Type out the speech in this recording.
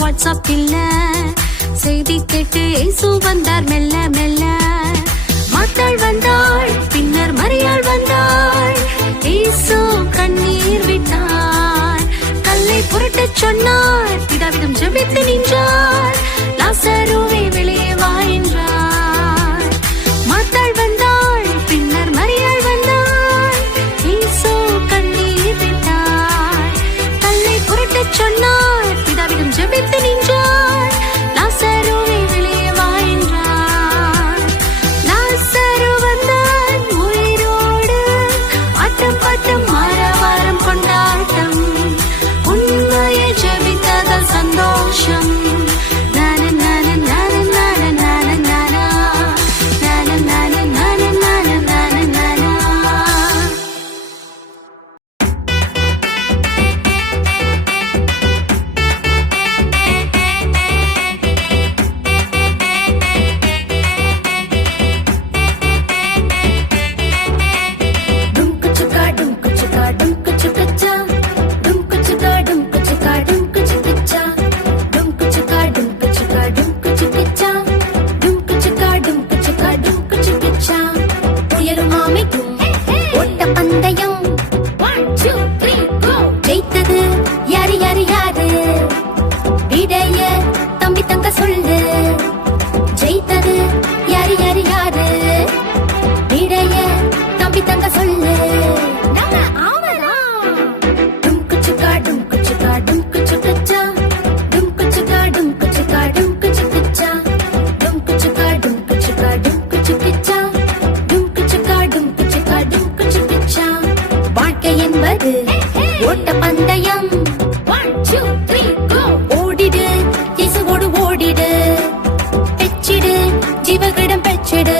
WhatsApp இல்ல, செய்தி கேட்டு இயேசு வந்தார் மெல்ல மெல்ல. மாத்தாள் வந்தாள், பின்னர் மரியாள் வந்தாள், இயேசு கண்ணீர் விட்டார். கல்லை புரட்டச் சொன்னார், பிதாவிடம் ஜெபித்து நின்றார், லாசருவே வெளியே வா என்றார். மாத்தாள் வந்தாள், பின்னர் மரியாள் வந்தாள், இயேசு கண்ணீர் விட்டார். கல்லை புரட்டச் சொன்னார், பிதாவிடம் ஜெபித்து நின்றார், லாசருவே வெளியே வா என்றார். லாசரு வந்தான் உயிரோடு, ஆட்டம் பாட்டம் ஆரவாரம் கொண்டாட்டம், உண்மையை ஜெபித்ததால் சந்தோஷம். ஓட்ட பந்தயம், 1 2 3 go. ஓடிடு, இயேசுவோடு ஓடிடு, பெற்றிடு, ஜீவகிடம் பெற்றிடு.